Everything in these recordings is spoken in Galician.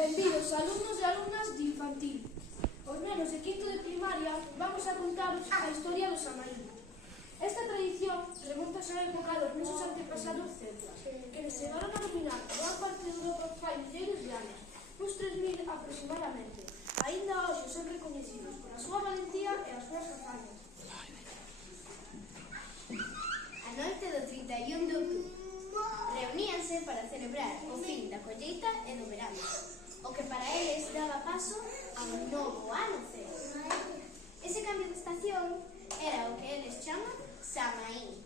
Benvidos, alumnos e alumnas de infantil. Os nenos de quinto de primaria vamos a contaros a historia dos Amaín. Esta tradición remontase á época dos nosos antepasados celtas, que les chegaron a dominar boa parte de Europa fai milleiros de anos, uns 3000 aproximadamente. Aínda hoxe son recoñecidos pola súa valentía e as súas hazañas. A noite do 31 de outubro reuníanse para celebrar o fin da colleita e do verano, o que para eles daba paso a un novo ano cero. Ese cambio de estación era o que eles chaman Samaín,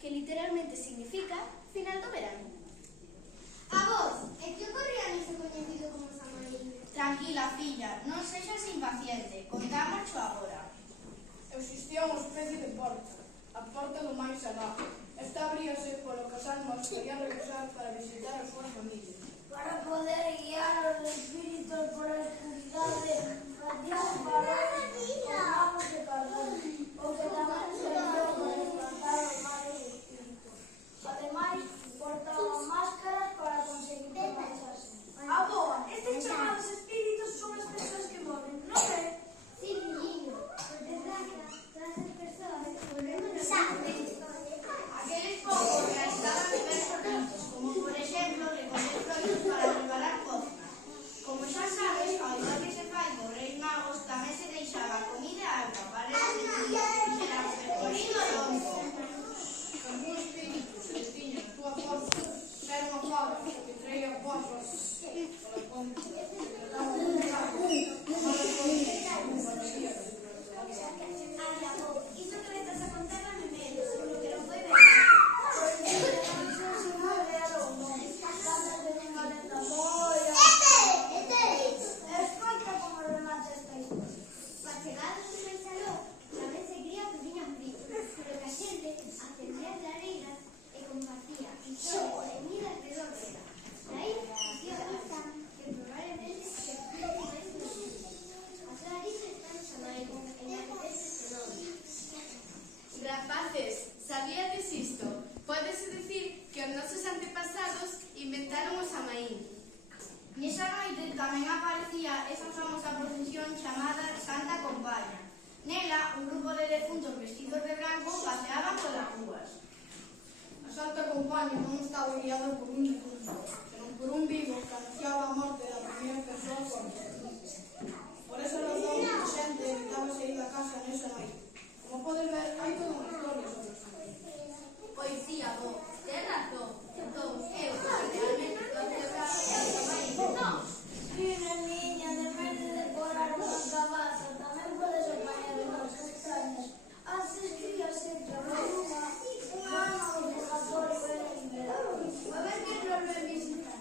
que literalmente significa final do verano. A vos, e que ocorría nese coñecido como Samaín? Tranquila, filla, non sexas impaciente, contámocho agora. Existía unha especie de porta, a porta do máis alá. Esta abríase polo que as almas querían regresar para visitar as súas familias. Para poder guiar os espíritus por a oscuridade, facían faroles con ramos de carbón, o que tamén servía para espantar os males espíritus. Ademais, portaban máscaras para conseguir que marchasen. Aboa, estes chamados espíritus son as persoas que moren, non é? Sí, niño, por desgracia, todas as persoas volvemos a saber. Aqueles poucos realizaban diversos ritos, como por exemplo recoller froitos para preparar cozna. Como xa sabes, ao igual que se fai dos Reis Magos, tamén se deixaba comida e auga para ese día que fixera o percorrido longo. Algún espírito que tiña a súa forza, era unha fabra que traía posas pola ponte, que trataba de buscar unha recolleita como parecía. Ai, avó, isto que me estás a contar non me medo, seguro que non foi ben. Escoita como remata esta historia. Coa chegada do Rei Saló, tamén se cría que viñan fríos, pero que a xente acendía as lareiras e compartía historias e comida alrededor dela. Daí, dicía a vista que probablemente se fixo máis do mundo. A súa orixe está en Samaín, en a que este nome. Rapaces, sabíades isto? Pódese dicir que os nosos antepasados inventaron o Samaín. Nesa noite tamén aparecía esa famosa procesión chamada Santa Compaña. Nela, un grupo de defuntos vestidos de branco paseaban polas rúas. A Santa Compaña non estaba guiada por un difunto, senón por un vivo que anunciaba a morte da primeira persoa conhecida. Por esa razón, a xente evitaba sair da casa nesa noite. Como podes ver, hai toda unha historia sobre os Samaín. Pois sí, avó, ten razón. Entón, eu, realmente, estou celebrar o Samaín. Non. Mira, niña, depende de decorar unha cabaza, tamén podes apañar unhas castañas. As escrias sempre a unha ano do purgatorio era liberado. A ver que nos ve visitar.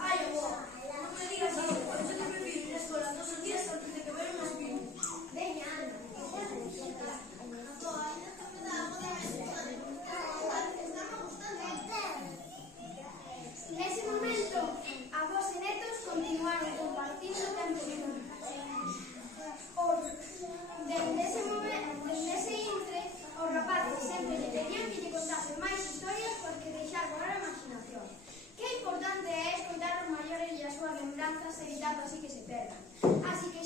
Ai, avó, non me digas eso, por eso que me pido ir a escola todos os días antes de que ver un espíritu. Veña, Ana, que xa te explicar. Avó, ainda que me dá a boda de escola, estamos gustando. Nese momento, avós e netos continuaron compartindo tempo juntos. Desde ese intre, os rapaces sempre lle pedían que lle contasen máis historias porque deixar volar a imaginación. Que importante é escoitar os maiores e as súas lembranzas evitando así que se perdan. Así que